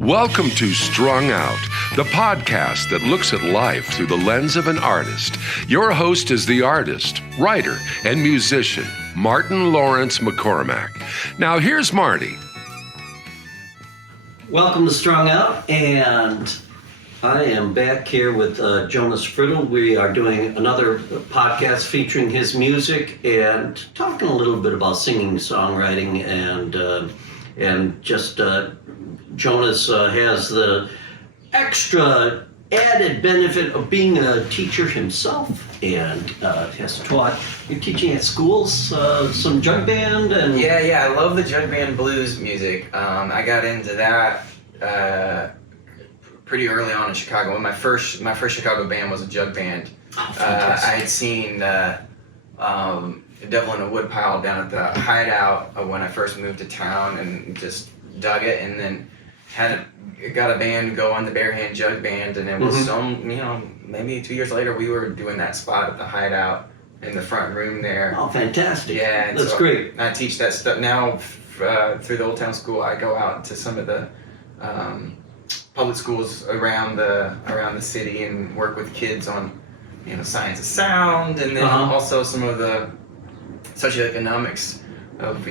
Welcome to Strung Out, the podcast that looks at life through the lens of an artist. Your host is the artist, writer, and musician, Martin Lawrence McCormack. Now here's Marty. Welcome to Strung Out, and I am back here with Jonas Friddle. We are doing another podcast featuring his music and talking a little bit about singing, songwriting, and just Jonas has the extra added benefit of being a teacher himself, and has taught. You're teaching at schools, some jug band, and yeah. I love the jug band blues music. I got into that pretty early on in Chicago. My first Chicago band was a jug band. Oh, fantastic. I had seen Devil in a Woodpile down at the Hideout when I first moved to town, and just dug it, and then got a band go on the Barehand Jugband, and it was maybe 2 years later we were doing that spot at the Hideout in the front room there. Oh, fantastic! Yeah, that's so great. I teach that stuff now through the Old Town School. I go out to some of the public schools around the city and work with kids on science of sound, and then also some of the socioeconomics of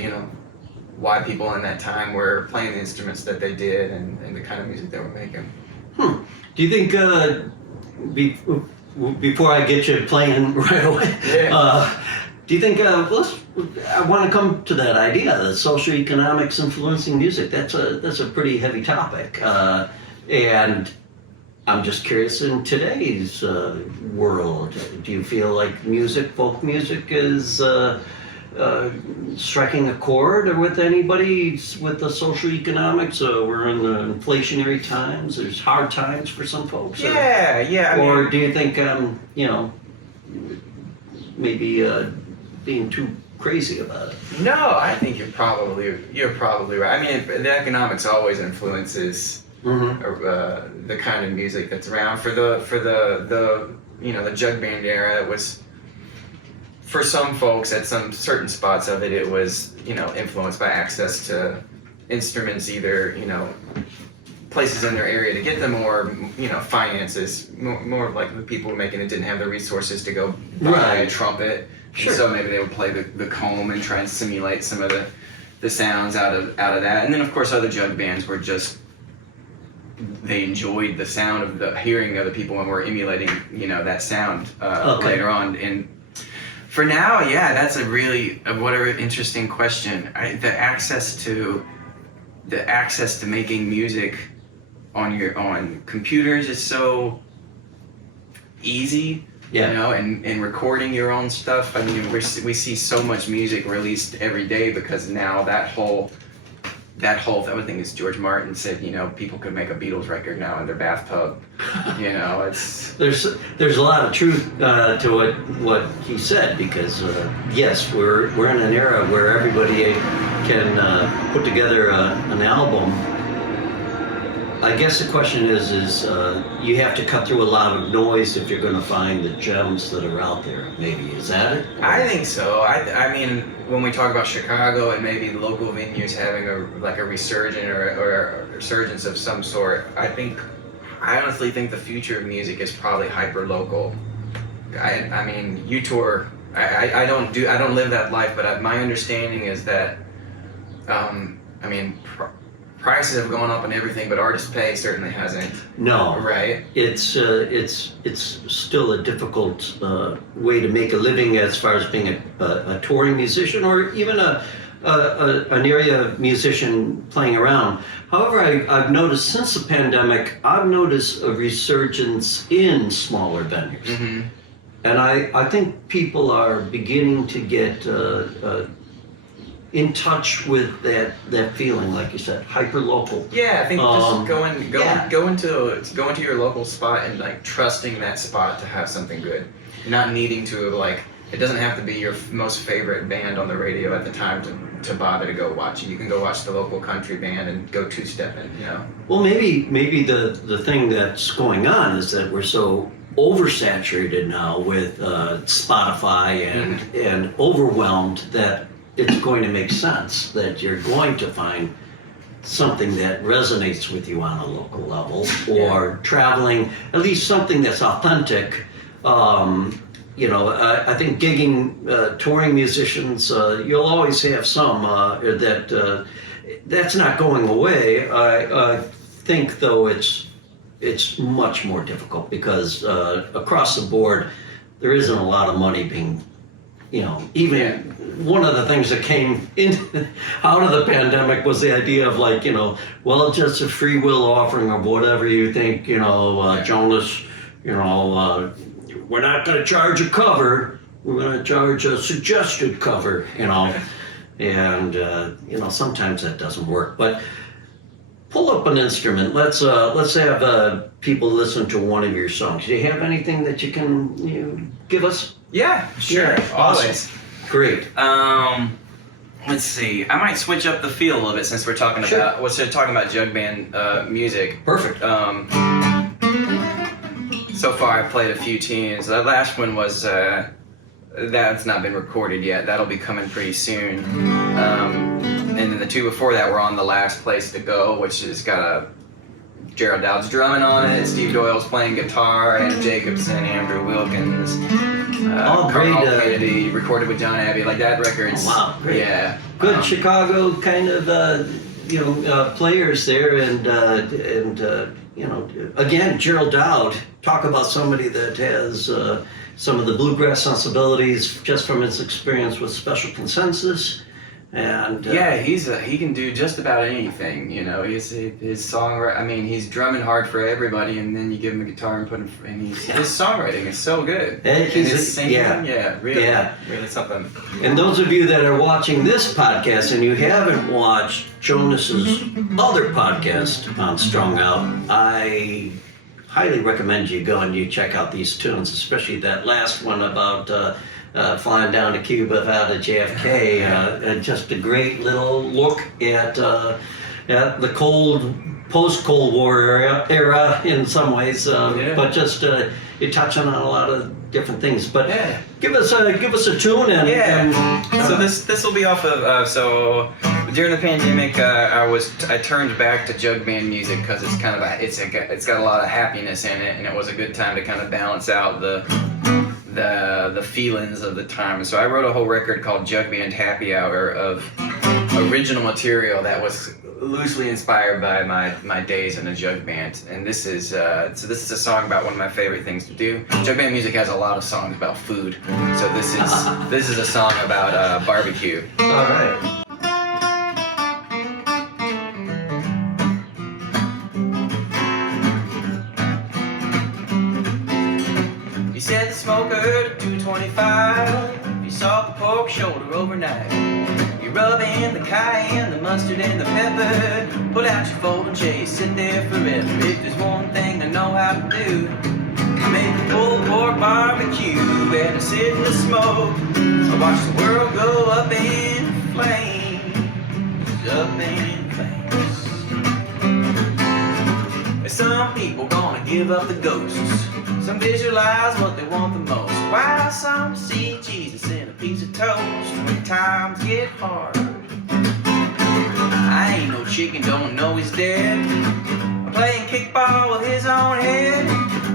why people in that time were playing the instruments that they did, and the kind of music they were making. Do you think, before I get you playing right away, do you think, I want to come to that idea, the socioeconomics influencing music. That's a pretty heavy topic. And I'm just curious, in today's world, do you feel like folk music is striking a chord with anybody with the social economics? We're in the inflationary times. There's hard times for some folks. Or do you think maybe being too crazy about it? No, I think you're probably right. I mean, the economics always influences the kind of music that's around. For the jug band era, it was, for some folks at some certain spots of it, it was influenced by access to instruments, either places in their area to get them, or finances. More like the people making it didn't have the resources to go buy a trumpet, Sure. So maybe they would play the comb and try and simulate some of the sounds out of that. And then of course other jug bands were just, they enjoyed the sound of the hearing other people and were emulating that sound later on. And for now, that's what an interesting question. The access to making music on computers is so easy, and recording your own stuff. I mean, we see so much music released every day, because now that whole thing is, George Martin said, people could make a Beatles record now in their bathtub. It's there's a lot of truth to what he said, because yes, we're in an era where everybody can put together an album. I guess the question is you have to cut through a lot of noise if you're going to find the gems that are out there. Maybe, is that it? I think so. I mean, when we talk about Chicago and maybe local venues having a resurgence or a resurgence of some sort, I honestly think the future of music is probably hyper local. I mean, you tour. I don't live that life, but my understanding is that prices have gone up and everything, but artist pay certainly hasn't. No. Right? It's still a difficult way to make a living as far as being a touring musician, or even an area musician playing around. However, I've noticed since the pandemic, I've noticed a resurgence in smaller venues. Mm-hmm. And I think people are beginning to get in touch with that feeling, like you said, hyper local. Yeah, I think just going to your local spot and trusting that spot to have something good, not needing to it doesn't have to be your most favorite band on the radio at the time to bother to go watch it. You can go watch the local country band and go two-stepping. Well, maybe the thing that's going on is that we're so oversaturated now with Spotify and overwhelmed that it's going to make sense that you're going to find something that resonates with you on a local level, or traveling, at least something that's authentic. You know, I think gigging, touring musicians, you'll always have some that's not going away. I think, though, it's much more difficult because across the board, there isn't a lot of money being, you know, even one of the things that came out of the pandemic was the idea of, like, you know, well, just a free will offering of whatever you think, you know, Jonas, you know, we're not going to charge a cover, we're going to charge a suggested cover, you know, and, you know, sometimes that doesn't work. But pull up an instrument. Let's have people listen to one of your songs. Do you have anything that you can give us? Yeah, sure. Yeah, Always. awesome. Great. Let's see. I might switch up the feel a little bit since we're talking about jug band music. Perfect. So far, I've played a few tunes. The last one was that's not been recorded yet. That'll be coming pretty soon. And then the two before that were on The Last Place to Go, which has got Gerald Dowd's drumming on it. Steve Doyle's playing guitar, and Jacobson, Andrew Wilkins. All great. Carl Kennedy recorded with John Abbey. Like that record's. Oh, wow, great. Yeah. Good Chicago kind of players there, and you know, again, Gerald Dowd. Talk about somebody that has some of the bluegrass sensibilities just from his experience with Special Consensus. And he can do just about anything, you know. His songwriting. I mean, he's drumming hard for everybody, and then you give him a guitar and put him. And his songwriting is so good. And his singing, really something. And those of you that are watching this podcast and you haven't watched Jonas's other podcast on Strung Out, I highly recommend you go and you check out these tunes, especially that last one about. Flying down to Cuba out of JFK, just a great little look at the post-Cold War era in some ways, but just you're touching on a lot of different things. But give us a tune and so this will be off of so during the pandemic I turned back to jug band music because it's kind of it's got a lot of happiness in it, and it was a good time to kind of balance out the feelings of the time. So I wrote a whole record called Jug Band Happy Hour of original material that was loosely inspired by my days in a jug band. And this is a song about one of my favorite things to do. Jug band music has a lot of songs about food. So this is a song about barbecue. All right. Set the smoker to 225. You salt the pork shoulder overnight. You rub in the cayenne, the mustard, and the pepper. Pull out your folding chase, sit there forever. If there's one thing I know how to do, I make a pulled pork barbecue and I sit in the smoke. I watch the world go up in flames, up in flames. There's some people gonna give up the ghosts. Some visualize what they want the most, while some see Jesus in a piece of toast when times get hard. I ain't no chicken, don't know he's dead. I'm playing kickball with his own head.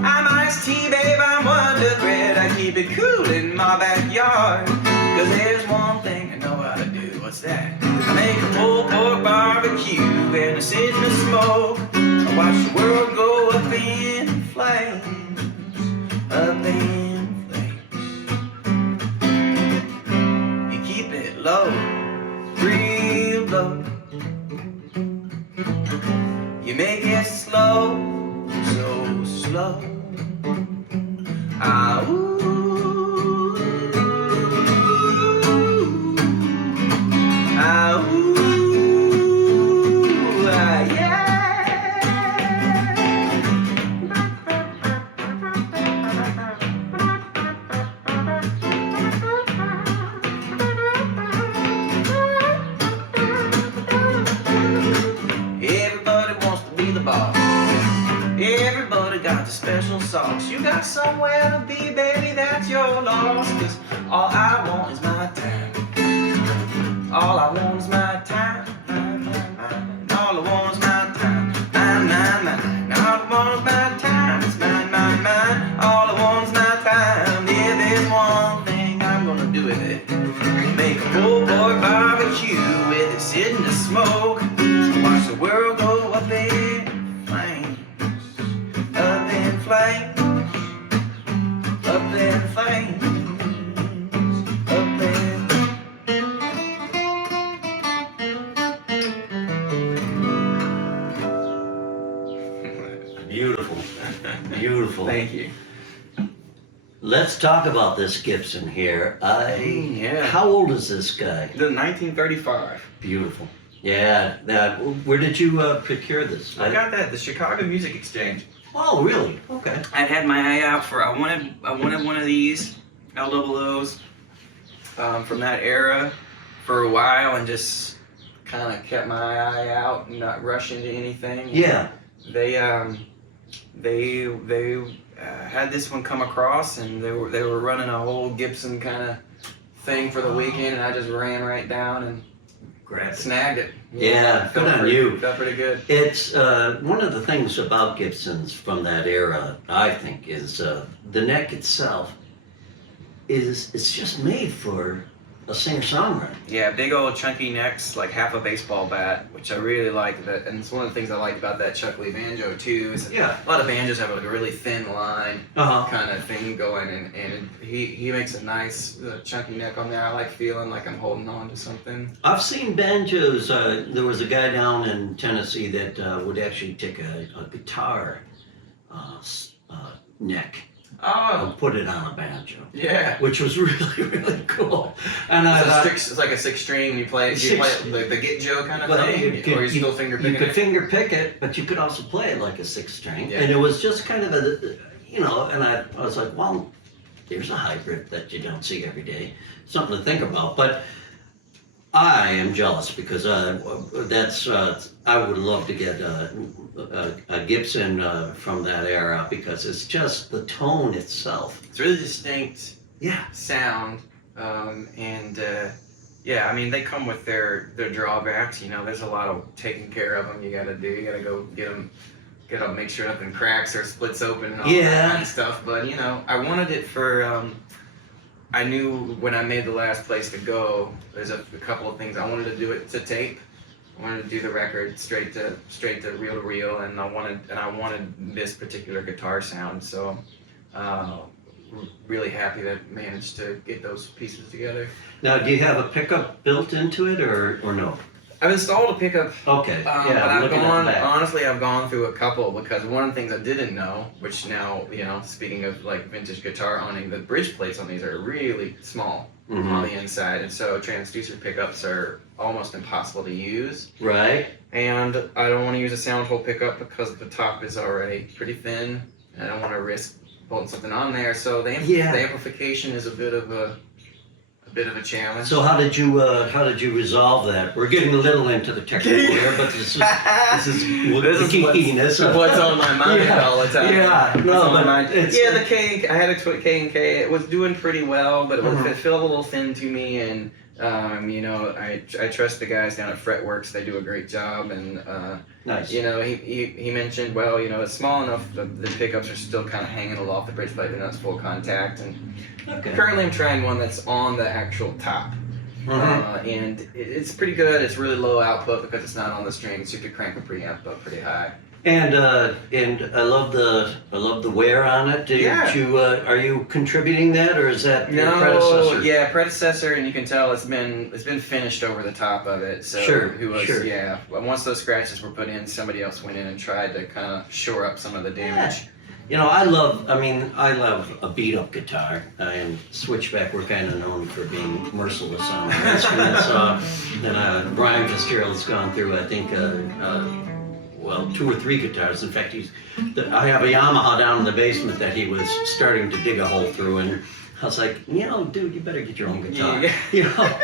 I'm iced tea, babe, I'm Wonder Bread. I keep it cool in my backyard, cause there's one thing I know how to do. What's that? I make a pulled pork barbecue and I sit in the smoke. I watch the world go up in flames. Up in flames. You keep it low, real low. You make it slow, so slow. Ah, ooh, ah, ooh, ah, yeah. Everybody got the special sauce. You got somewhere to be, baby, that's your loss. Cause all I want is my time. All I want is my time. All I go up in flames, up in flames, up in flames, up in. Beautiful. Beautiful. Thank you. Let's talk about this Gibson here. Yeah. How old is this guy? The 1935. Beautiful. Yeah. Where did you procure this? I got that at the Chicago Music Exchange. Oh, really? Okay. I'd had my eye out for. I wanted one of these LOOs from that era for a while, and just kind of kept my eye out and not rush into anything. Yeah. They had this one come across, and they were running a whole Gibson kind of thing for the weekend, and I just ran right down and snagged it. Yeah, good on you. Felt pretty good. It's one of the things about Gibsons from that era, I think, is the neck itself it's just made for a singer-songwriter. Yeah, big old chunky necks, like half a baseball bat, which I really like. That, and it's one of the things I like about that Chuck Lee banjo too. Is Yeah. a lot of banjos have like a really thin line Uh-huh. kind of thing going, and he makes a nice chunky neck on there. I like feeling like I'm holding on to something. I've seen banjos. There was a guy down in Tennessee that would actually take a guitar neck Oh, and put it on a banjo, yeah. which was really, really cool. And It's like a six string. You play the Get Joe kind of thing, or you still finger picking You could it? finger pick it, but you could also play it like a six string. Yeah. And it was just kind of and I was like, well, there's a hybrid that you don't see every day. Something to think about. But I am jealous because I would love to get a Gibson from that era because it's just the tone itself. It's really distinct. Yeah. Sound, yeah, I mean they come with their drawbacks. You know, there's a lot of taking care of them. You gotta go get them, make sure nothing cracks or splits open and all that kind of stuff. But you know, I wanted it for. I knew when I made the last place to go, there's a couple of things I wanted to do it to tape. I wanted to do the record straight to reel to reel, and I wanted this particular guitar sound. So. Really happy that managed to get those pieces together. Now, do you have a pickup built into it or no? I've installed a pickup. Okay. But I've gone through a couple because one of the things I didn't know, which now, you know, speaking of like vintage guitar owning, the bridge plates on these are really small on the inside, and so transducer pickups are almost impossible to use. Right. And I don't want to use a sound hole pickup because the top is already pretty thin, and I don't want to risk putting something on there, so the amplification is a bit of a challenge. So how did you resolve that? We're getting a little into the technical here, but this is what's on my mind all the time. Yeah, no, but the K. I had a K&K. It was doing pretty well, but it felt a little thin to me, and you know, I trust the guys down at Fretworks. They do a great job, and nice. You know, he mentioned, well, you know, it's small enough. The pickups are still kind of hanging a little off the bridge plate. They're not full contact, and currently I'm trying one that's on the actual top. And it's pretty good. It's really low output because it's not on the strings. You could crank the preamp up pretty high. And I love the wear on it. Are you contributing that, or is that your predecessor? Yeah, predecessor, and you can tell it's been finished over the top of it. So yeah. Once those scratches were put in, somebody else went in and tried to kind of shore up some of the damage. Yeah. You know, I love a beat-up guitar, and Switchback, we're kind of known for being merciless on our instruments. And Brian Fitzgerald's gone through, I think, 2 or 3 guitars. In fact, I have a Yamaha down in the basement that he was starting to dig a hole through, and I was like, you know, dude, you better get your own guitar. Yeah. You know,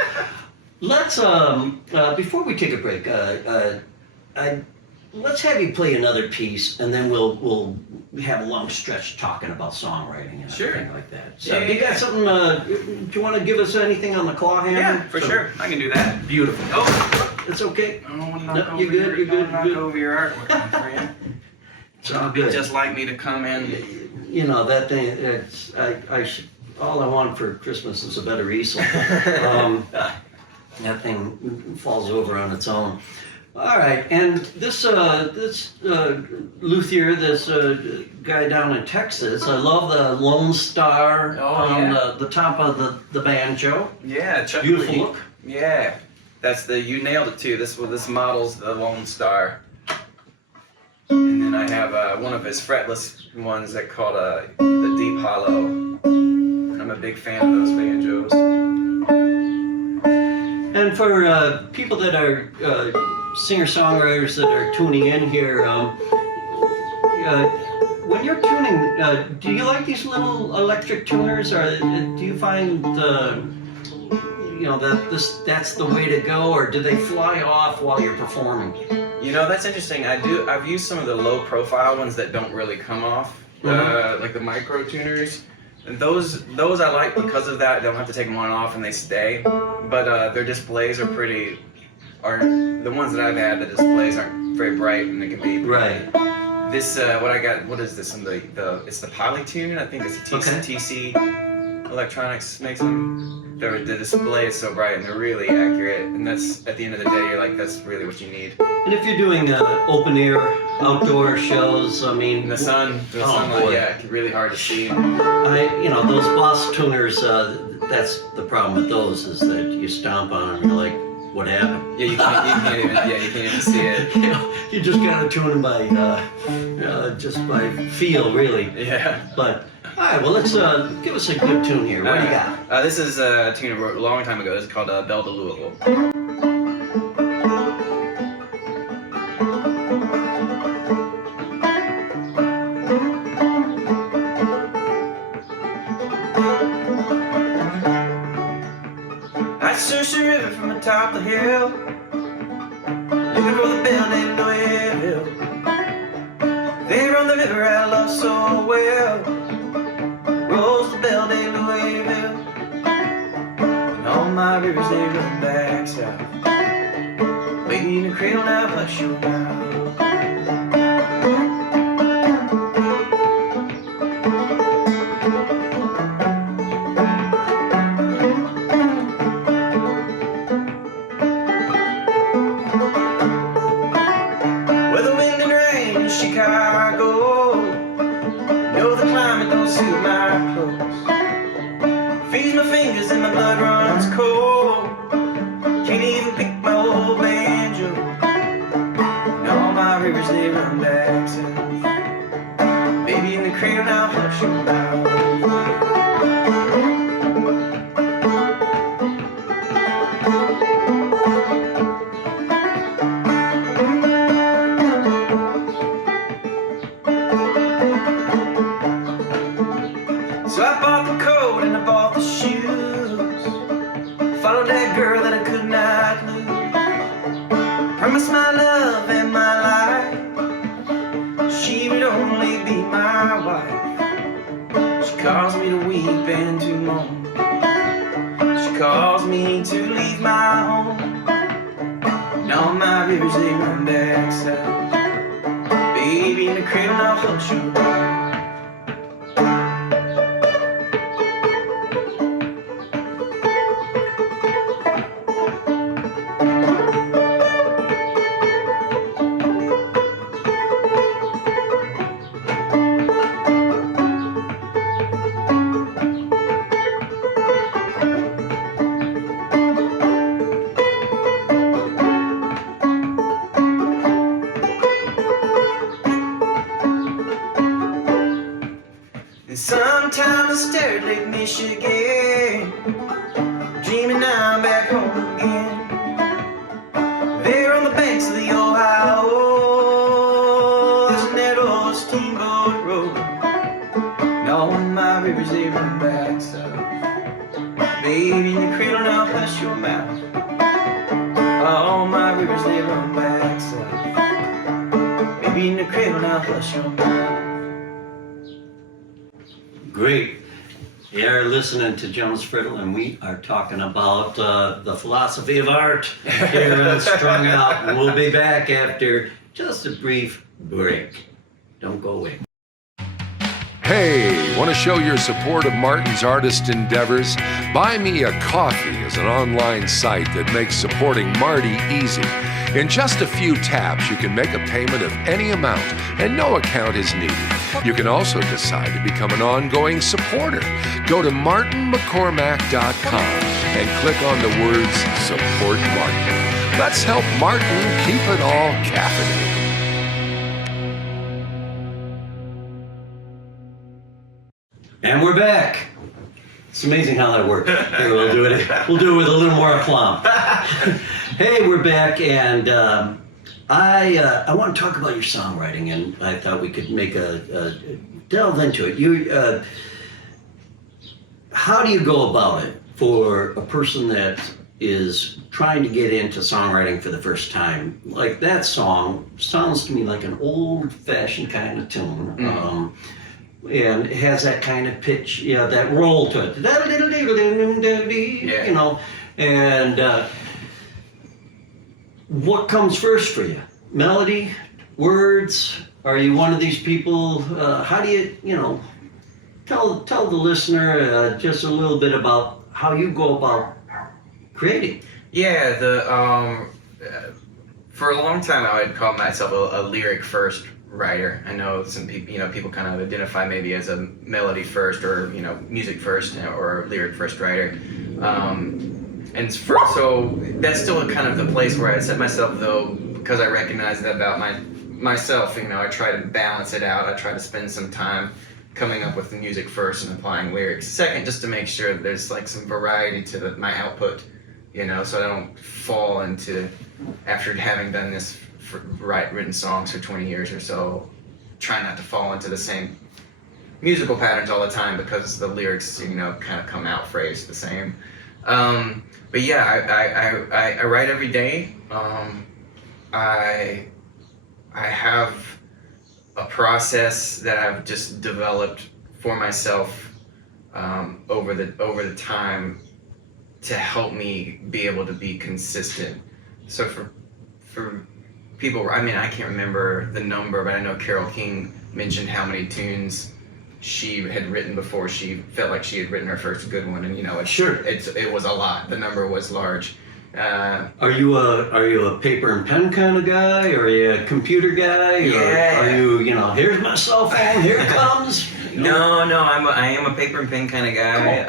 let's before we take a break, let's have you play another piece, and then we'll have a long stretch talking about songwriting and everything like that. So, you got something? Do you want to give us anything on the claw hammer? Yeah, for sure. I can do that. Beautiful. Oh, it's okay. I don't want to knock No, over you're good. You're good. knock You're good. over your artwork, my friend. It's all good. Just like me to come in. You know that thing. It's all I want for Christmas is a better easel. That thing falls over on its own. All right, and this luthier, this guy down in Texas, I love the Lone Star on the top of the banjo. Yeah, Beautiful look. Yeah, you nailed it too. This model's the Lone Star, and then I have one of his fretless ones that called the Deep Hollow. And I'm a big fan of those banjos. And for people that are singer-songwriters that are tuning in here, when you're tuning, do you like these little electric tuners, or do you find that's the way to go, or do they fly off while you're performing? That's interesting. I've used some of the low-profile ones that don't really come off, like the micro tuners. And those I like because of that. I don't have to take them on and off, and they stay. But their displays are the ones that I've had. The displays aren't very bright, and it can be right. This what I got. What is this? It's the Polytune. I think it's a TC Electronics makes them. The display is so bright and they're really accurate. And that's at the end of the day, you're like, that's really what you need. And if you're doing open air outdoor shows, I mean, in the sunlight, yeah, it's really hard to see. Those Boss tuners. That's the problem with those, is that you stomp on them, you're like, what happened? Yeah, you can't even see it. You just gotta tune them by just by feel, really. Yeah. But all right, well, let's give us a good tune here. What do you got? This is a tune I wrote a long time ago. It's called Belle de Louisville. I searched the river from the top of the hill, looking for the belle de Louisville. There on the river I love so well, rolls the belle de Louisville. And all my rivers they run back south. Baby in the cradle now, hush your mouth. Chicago, know the climate don't suit my clothes. Freeze my fingers and my blood runs cold. Can't even pick my old banjo. And all my rivers they run back south. Baby in the cradle now, hush your mouth. So I bought the coat and I bought the shoes, followed that girl that I could not lose. Promised my love and my life, she would only be my wife. She caused me to weep and to moan. She caused me to leave my home. And all my rivers they run back south. Baby in the cradle now, hush your mouth. Sometimes I stare at Lake Michigan, dreaming now I'm back home again. There on the banks of the Ohio, there's that old steamboat road. And all my rivers they run back south. Baby in the cradle now, hush your mouth. All my rivers they run back south. Baby in the cradle now, hush your mouth. Great. You're listening to Jonas Friddle, and we are talking about the philosophy of art here on Strung Out. And we'll be back after just a brief break. Don't go away. Hey, want to show your support of Martin's artist endeavors? Buy Me a Coffee is an online site that makes supporting Marty easy. In just a few taps, you can make a payment of any amount and no account is needed. You can also decide to become an ongoing supporter. Go to martinmccormack.com and click on the words Support Martin. Let's help Martin keep it all caffeinated. And we're back. It's amazing how that works. Here, we'll do it with a little more aplomb. Hey, we're back, and I want to talk about your songwriting, and I thought we could make a delve into it. How do you go about it for a person that is trying to get into songwriting for the first time? Like, that song sounds to me like an old-fashioned kind of tune. And it has that kind of pitch, that roll to it. And what comes first for you? Melody? Words? Are you one of these people? How do you, tell the listener just a little bit about how you go about creating? Yeah, for a long time I would call myself a lyric first writer. I know some people, people kind of identify maybe as a melody first or music first or lyric first writer. So that's still kind of the place where I set myself, though, because I recognize that about myself. I try to balance it out. I try to spend some time coming up with the music first and applying lyrics second, just to make sure that there's like some variety to my output, so I don't fall into, after having done this written songs for 20 years or so, try not to fall into the same musical patterns all the time because the lyrics, kind of come out phrased the same. But yeah, I write every day. I have a process that I've just developed for myself over the time to help me be able to be consistent. So for people, I can't remember the number, but I know Carole King mentioned how many tunes she had written before she felt like she had written her first good one, and it was a lot. The number was large. Are you a paper and pen kind of guy, or are you a computer guy? Yeah. Or are you here's my cell phone, here it comes? No, I am a paper and pen kind of guy.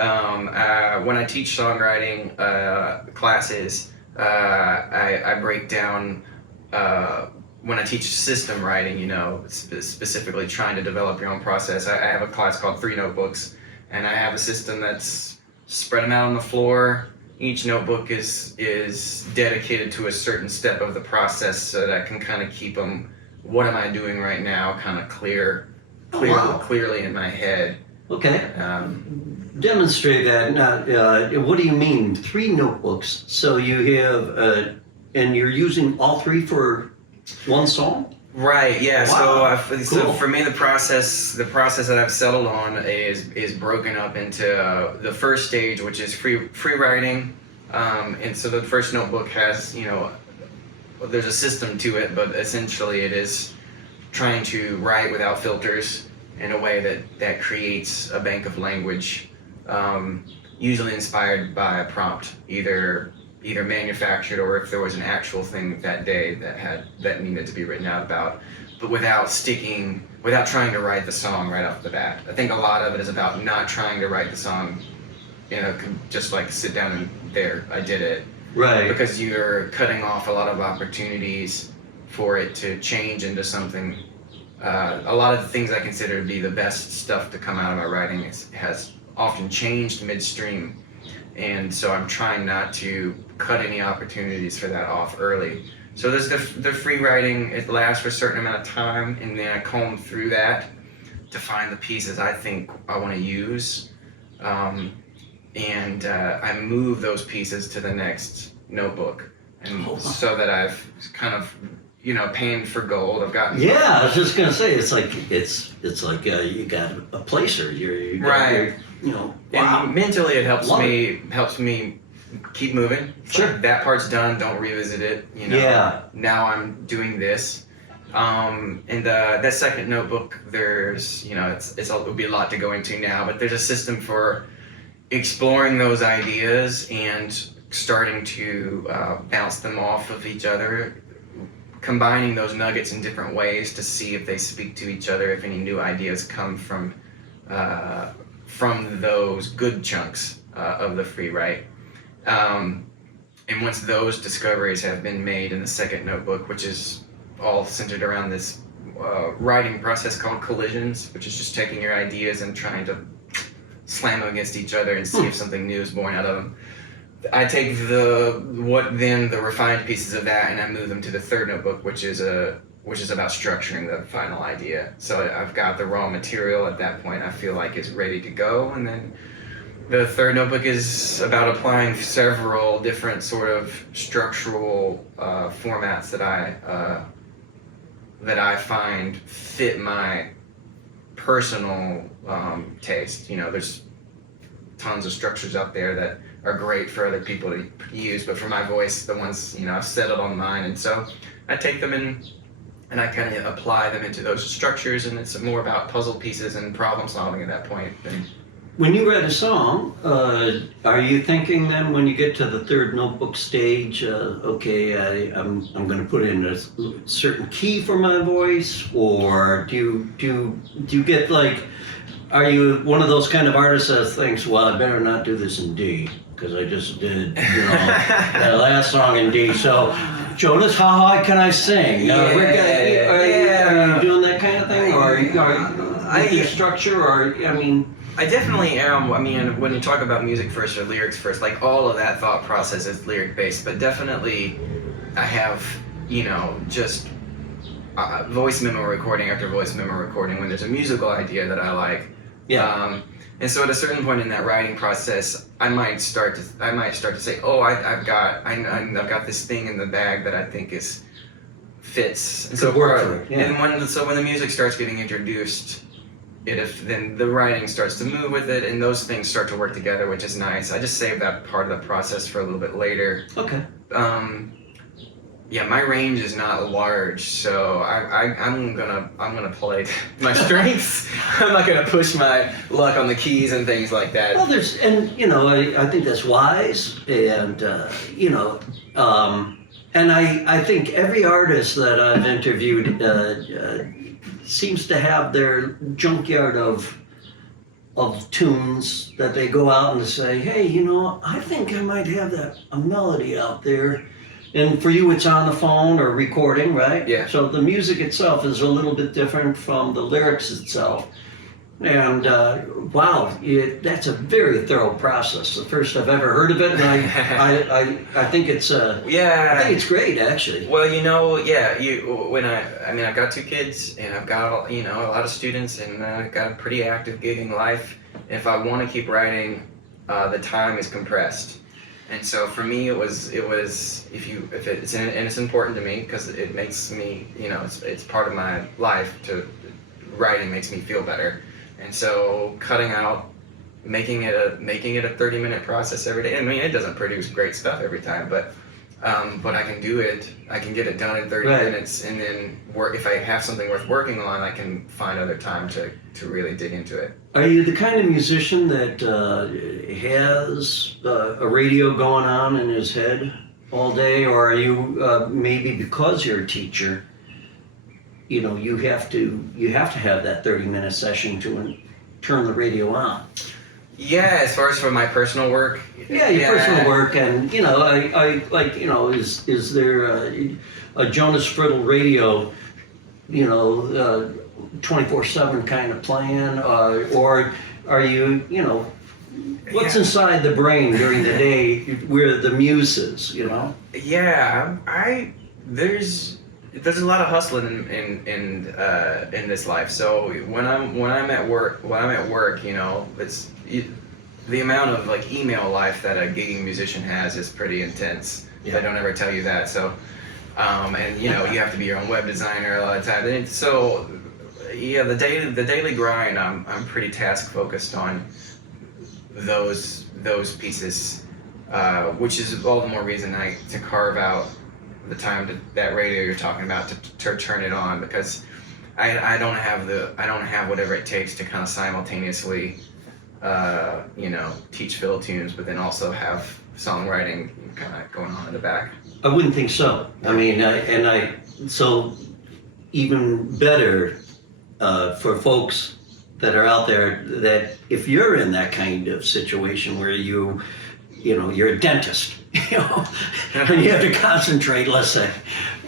Cool. When I teach songwriting classes, I break down. When I teach system writing, specifically trying to develop your own process, I have a class called 3 Notebooks, and I have a system that's spread them out on the floor. Each notebook is dedicated to a certain step of the process, so that I can kind of keep them, what am I doing right now, kind of clearly in my head. Okay. Demonstrate that. Now, what do you mean, 3 notebooks? So you have, and you're using all 3 for one song? Right. Yeah. Wow. So for me, the process that I've settled on is broken up into the first stage, which is free writing, and so the first notebook has there's a system to it, but essentially it is trying to write without filters in a way that creates a bank of language, usually inspired by a prompt, either manufactured or if there was an actual thing that day that needed to be written out about, but without trying to write the song right off the bat. I think a lot of it is about not trying to write the song, just like sit down and there, I did it. Right. Because you're cutting off a lot of opportunities for it to change into something. A lot of the things I consider to be the best stuff to come out of my writing has often changed midstream. And so I'm trying not to cut any opportunities for that off early. So there's the free writing, it lasts for a certain amount of time, and then I comb through that to find the pieces I think I want to use. And I move those pieces to the next notebook. And so that I've kind of, paying for gold. I've gotten. Yeah, I was just gonna say, it's like you got a placer. You got right. Wow. And mentally, it helps me keep moving. Sure. Like, that part's done. Don't revisit it. Yeah. Now I'm doing this. And that second notebook, there's it would be a lot to go into now, but there's a system for exploring those ideas and starting to bounce them off of each other combining those nuggets in different ways to see if they speak to each other, if any new ideas come from those good chunks of the free write. And once those discoveries have been made in the second notebook, which is all centered around this writing process called collisions, which is just taking your ideas and trying to slam them against each other and see if something new is born out of them. I take the refined pieces of that and I move them to the third notebook, which is about structuring the final idea. So I've got the raw material at that point. I feel like it's ready to go, and then the third notebook is about applying several different sort of structural formats that I find fit my personal taste. You know, there's tons of structures out there that are great for other people to use, but for my voice, the ones, you know, I've settled on mine, and so I take them and I kind of apply them into those structures, and it's more about puzzle pieces and problem solving at that point. When you write a song, are you thinking then when you get to the third notebook stage, okay, I'm going to put in a certain key for my voice, or do you get like, are you one of those kind of artists that thinks, well, I better not do this in D because I just did, you know, that last song in D. So, Jonas, how high can I sing? Are you doing that kind of thing, or are you your structure, or I mean? I definitely am. I mean, when you talk about music first or lyrics first, like all of that thought process is lyric based, but definitely I have, you know, just voice memo recording after voice memo recording when there's a musical idea that I like. Yeah. And so at a certain point in that writing process, I might start to say, oh, I've got this thing in the bag that I think fits. And so when the music starts getting introduced, then the writing starts to move with it, and those things start to work together, which is nice. I just save that part of the process for a little bit later. Okay. Yeah, my range is not large, so I'm gonna play my strengths. I'm not gonna push my luck on the keys and things like that. Well, I think that's wise, and and I think every artist that I've interviewed seems to have their junkyard of tunes that they go out and say, hey, you know, I think I might have a melody out there. And for you, it's on the phone or recording, right? Yeah. So the music itself is a little bit different from the lyrics itself. And wow, that's a very thorough process. The first I've ever heard of it, and I think it's I think it's great, actually. Well, you know, yeah, I've got 2 kids, and I've got, you know, a lot of students, and I've got a pretty active gigging life. If I want to keep writing, the time is compressed. And so for me, it was it's important to me because it makes me, you know, it's part of my life. Writing makes me feel better, and so cutting out, making it a 30-minute process every day. I mean, it doesn't produce great stuff every time, but I can do it. I can get it done in 30 minutes, and then if I have something worth working on, I can find other time to really dig into it. Are you the kind of musician that has a radio going on in his head all day, or are you maybe because you're a teacher, you know, you have to have that 30-minute session to turn the radio on? Yeah, as far as for my personal work. Yeah, your personal work, and you know, I like, you know, is there a Jonas Friddle radio, you know, 24/7 kind of plan, or are you, you know, what's inside the brain during the day where the muse is, you know? Yeah, there's a lot of hustling in this life. So when I'm at work, you know, the amount of like email life that a gigging musician has is pretty intense. Yeah. They don't ever tell you that. So, and you know, you have to be your own web designer a lot of times. And so, yeah, the daily grind, I'm pretty task focused on those pieces, which is all the more reason to carve out the time that radio you're talking about to turn it on, because I don't have whatever it takes to kind of simultaneously you know, teach fiddle tunes, but then also have songwriting kind of going on in the back. I wouldn't think so. I mean, and so even better for folks that are out there, that if you're in that kind of situation where you're a dentist, and you have to concentrate, let's say.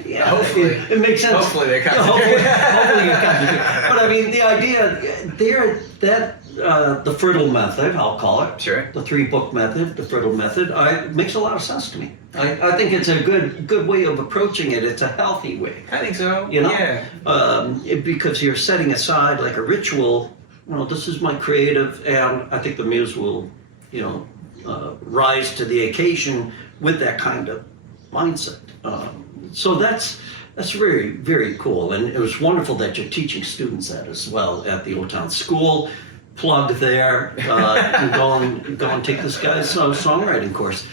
Yeah, hopefully. It makes sense. Hopefully they Yeah, concentrate. hopefully you concentrate. But I mean, the idea there, the Friddle method, I'll call it. Sure. The 3-book method, the Friddle method, makes a lot of sense to me. I think it's a good way of approaching it. It's a healthy way. I think so. Yeah. Because you're setting aside like a ritual. This is my creative, and I think the muse will, rise to the occasion with that kind of mindset. So that's very, very cool, and it was wonderful that you're teaching students that as well at the Old Town School. Plug there. And go and take this guy's songwriting course.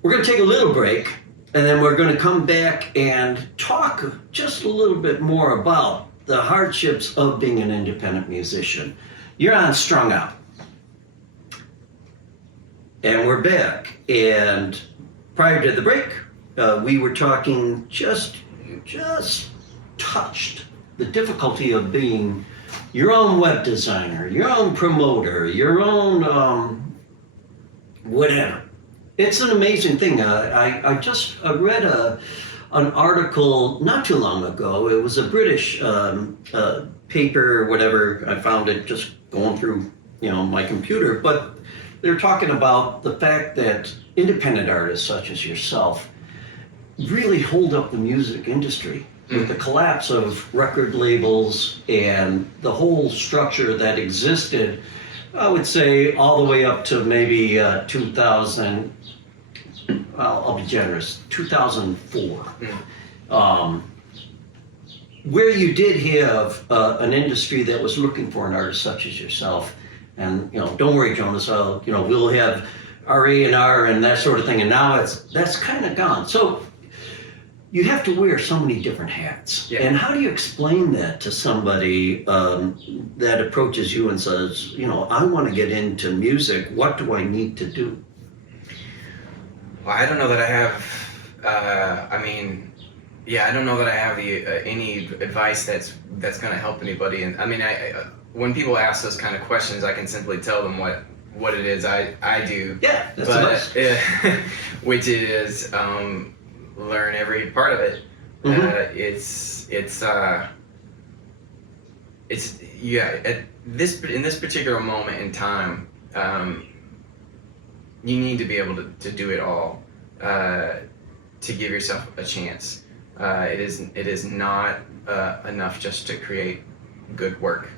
We're going to take a little break, and then we're going to come back and talk just a little bit more about the hardships of being an independent musician. You're on Strung Out. And we're back. And prior to the break, we were talking, just touched the difficulty of being your own web designer, your own promoter, your own whatever. It's an amazing thing. I just read an article not too long ago. It was a British paper or whatever. I found it just going through my computer. But they're talking about the fact that independent artists such as yourself really hold up the music industry. With the collapse of record labels and the whole structure that existed, I would say all the way up to maybe 2000, I'll be generous, 2004. Where you did have an industry that was looking for an artist such as yourself. And, don't worry, Jonas, we'll have R&R and that sort of thing. And now that's kind of gone. So you have to wear so many different hats. Yeah. And how do you explain that to somebody that approaches you and says, I want to get into music. What do I need to do? Well, I don't know that I have, I don't know that I have any advice that's going to help anybody. And when people ask those kind of questions, I can simply tell them what it is I do. Yeah, that's the best. Which is learn every part of it. Mm-hmm. In this particular moment in time, you need to be able to do it all to give yourself a chance. It is not enough just to create good work.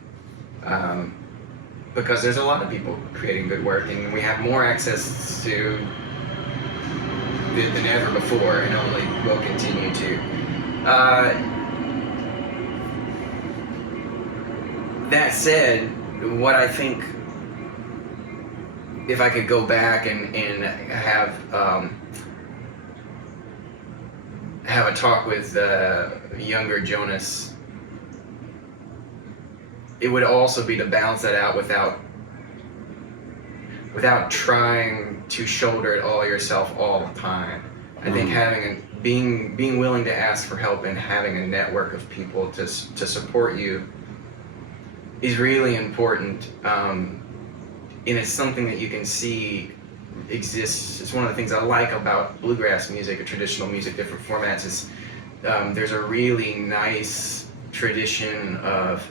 Because there's a lot of people creating good work, and we have more access to it than ever before, and only will continue to. That said, what I think, if I could go back and have a talk with younger Jonas, it would also be to balance that out without trying to shoulder it all yourself all the time. I think being willing to ask for help and having a network of people to support you is really important. And it's something that you can see exists. It's one of the things I like about bluegrass music or traditional music, different formats, is there's a really nice tradition of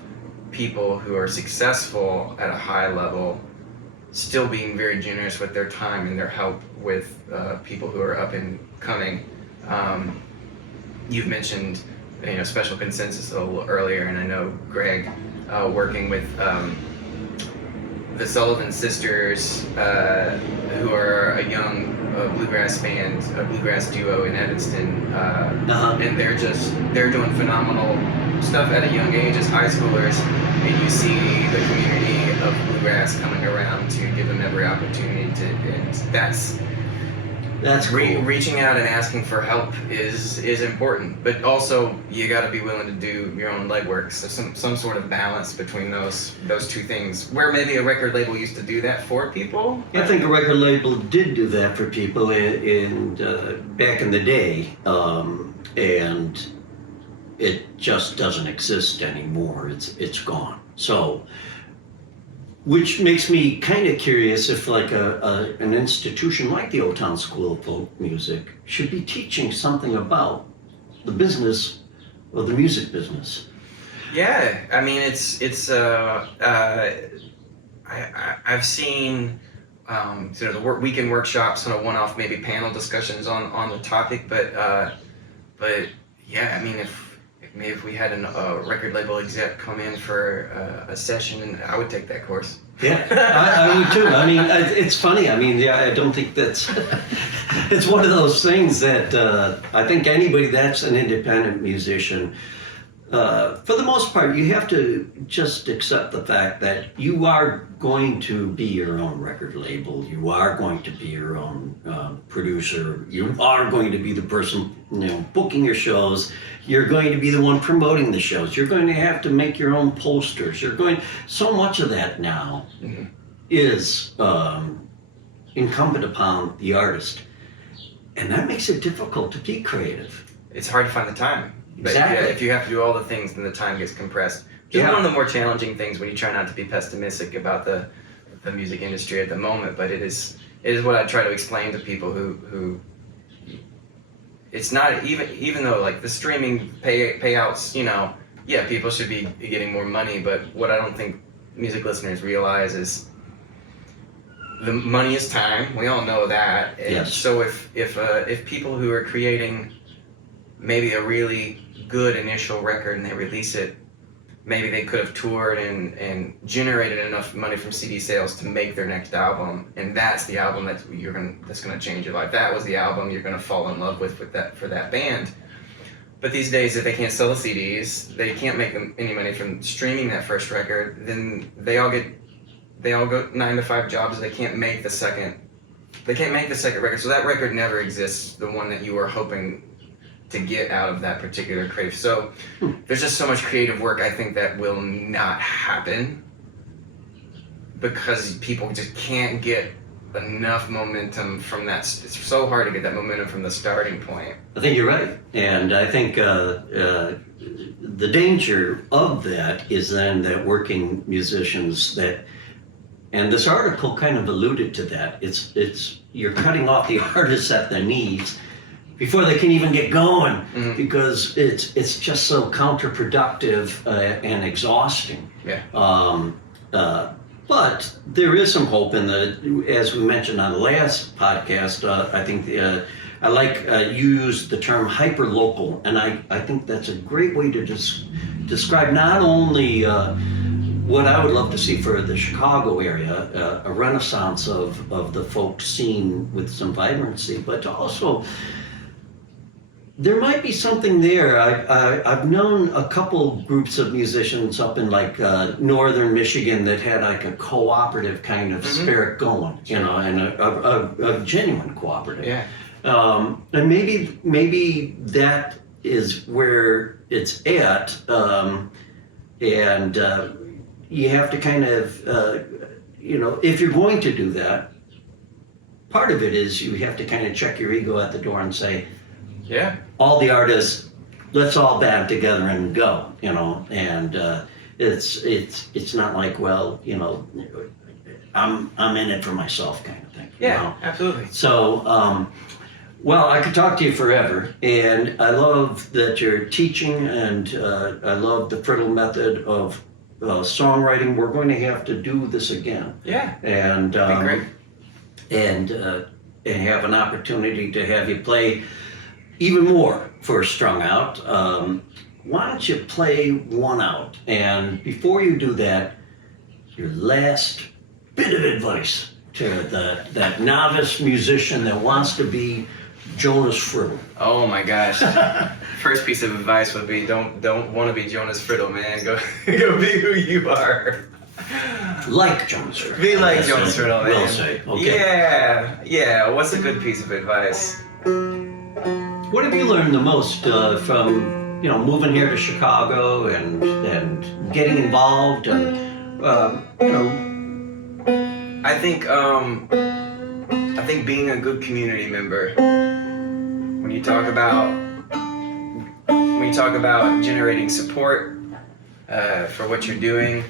people who are successful at a high level still being very generous with their time and their help with people who are up and coming. You've mentioned Special Consensus a little earlier, and I know Greg working with the Sullivan Sisters, who are a young bluegrass band, a bluegrass duo in Evanston, and they're doing phenomenal stuff at a young age as high schoolers, and you see the community of bluegrass coming around to give them every opportunity to, and that's cool. Reaching out and asking for help is important, but also you got to be willing to do your own legwork. So some sort of balance between those two things. Where maybe a record label used to do that for people. I think a record label did do that for people in back in the day, and it just doesn't exist anymore. It's gone. So, which makes me kind of curious if like an institution like the Old Town School of Folk Music should be teaching something about the business of the music business. Yeah, I mean I've seen sort of the weekend workshops, sort of one-off maybe panel discussions on the topic, but yeah, I mean if we had a record label exec come in for a session, and I would take that course. Yeah, I would too. I mean, it's funny. I mean, yeah, I don't think that's. It's one of those things that I think anybody that's an independent musician, for the most part, you have to just accept the fact that you are going to be your own record label. You are going to be your own producer. You are going to be the person, booking your shows. You're going to be the one promoting the shows. You're going to have to make your own posters. So much of that now is incumbent upon the artist. And that makes it difficult to be creative. It's hard to find the time. But Exactly. yeah, if you have to do all the things, then the time gets compressed. Which is one of the more challenging things when you try not to be pessimistic about the music industry at the moment. But it is what I try to explain to people who it's not even though like the streaming payouts, yeah, people should be getting more money. But what I don't think music listeners realize is the money is time. We all know that. And Yes. so if people who are creating maybe a really good initial record and they release it, maybe they could have toured and generated enough money from CD sales to make their next album, and that's the album that's gonna change your life. That was the album you're gonna fall in love with for that band. But these days, if they can't sell the CDs, they can't make any money from streaming that first record, then they all go 9 to 5 jobs. They can't make the second record. So that record never exists, the one that you were hoping to get out of that particular creative. So there's just so much creative work, I think, that will not happen because people just can't get enough momentum from that. It's so hard to get that momentum from the starting point. I think you're right. And I think the danger of that is then that working musicians and this article kind of alluded to that. It's you're cutting off the artists at their knees before they can even get going, because it's just so counterproductive and exhausting. Yeah. But there is some hope in as we mentioned on the last podcast. I think I like you used the term hyper-local, and I think that's a great way to describe not only what I would love to see for the Chicago area, a renaissance of the folk scene with some vibrancy, but also there might be something there. I've known a couple groups of musicians up in like northern Michigan that had like a cooperative kind of spirit going, and a genuine cooperative. Yeah. And maybe that is where it's at, and you have to kind of, if you're going to do that, part of it is you have to kind of check your ego at the door and say, Yeah. all the artists, let's all band together and go, and it's not like, well, I'm in it for myself kind of thing. Yeah, absolutely. So, well, I could talk to you forever, and I love that you're teaching, and I love the Friddle method of songwriting. We're going to have to do this again. Yeah. And That'd be great. And have an opportunity to have you play even more for Strung Out. Why don't you play one out? And before you do that, your last bit of advice to that novice musician that wants to be Jonas Friddle. Oh my gosh. First piece of advice would be don't want to be Jonas Friddle, man. Go be who you are. Like Jonas Friddle. Be like Jonas Friddle, man. We'll say. Okay. Yeah. What's a good piece of advice? What have you learned the most from moving here to Chicago and getting involved and I think being a good community member. When you talk about when you talk about generating support for what you're doing,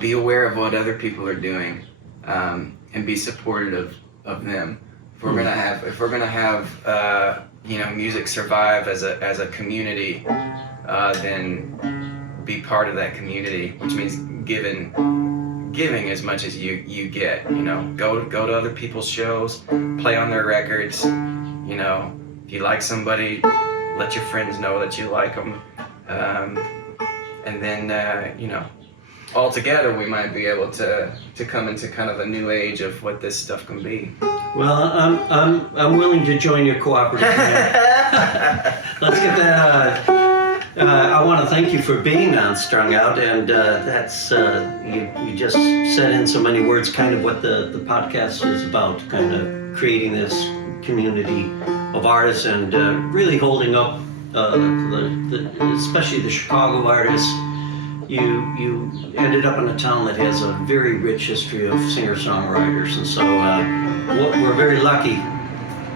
be aware of what other people are doing, and be supportive of them. If we're gonna have music survive as a community, then be part of that community, which means giving as much as you get. Go to other people's shows, play on their records. If you like somebody, let your friends know that you like them, and then all together we might be able to come into kind of a new age of what this stuff can be. Well, I'm willing to join your cooperative. Let's get that. I want to thank you for being on Strung Out, and that's you just said in so many words kind of what the podcast is about, kind of creating this community of artists and really holding up especially the Chicago artists. You ended up in a town that has a very rich history of singer-songwriters, and so we're very lucky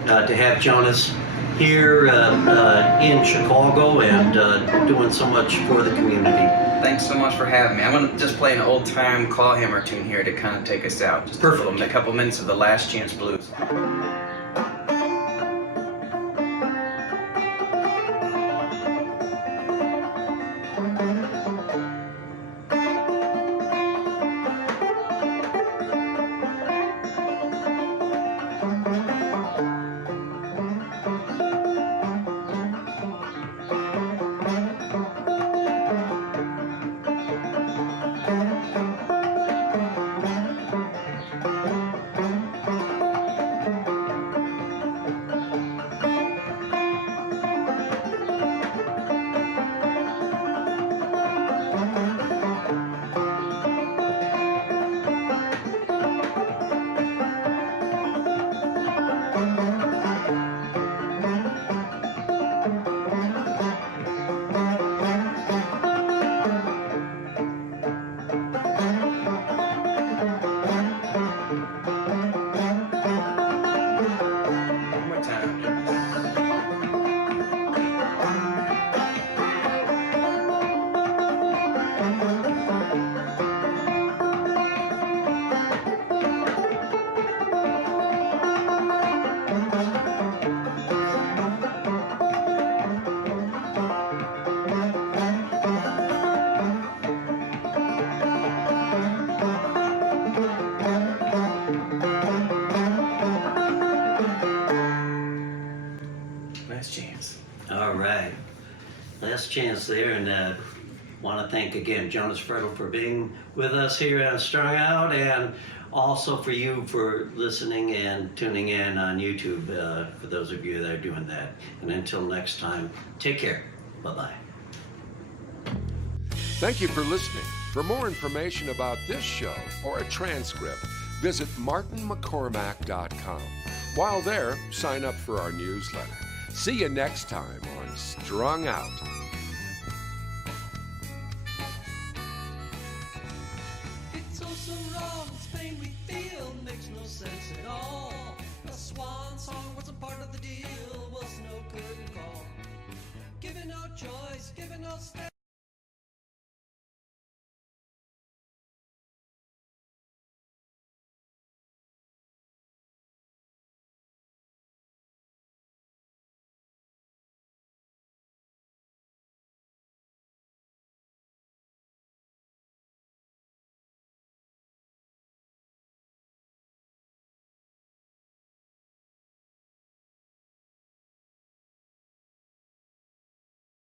to have Jonas here in Chicago and doing so much for the community. Thanks so much for having me. I'm going to just play an old-time clawhammer tune here to kind of take us out. Just Perfect. A couple minutes of the Last Chance Blues. Last chance. All right, last chance there, and want to thank again Jonas Friddle for being with us here on Strung Out, and also for you for listening and tuning in on YouTube, for those of you that are doing that. And until next time, take care. Bye-bye. Thank you for listening. For more information about this show or a transcript, visit martinmccormack.com. While there, sign up for our newsletter. See you next time on Strung Out. It's all so wrong, this pain we feel makes no sense at all. A swan song was a part of the deal, was no curtain call. Given no choice, given no step.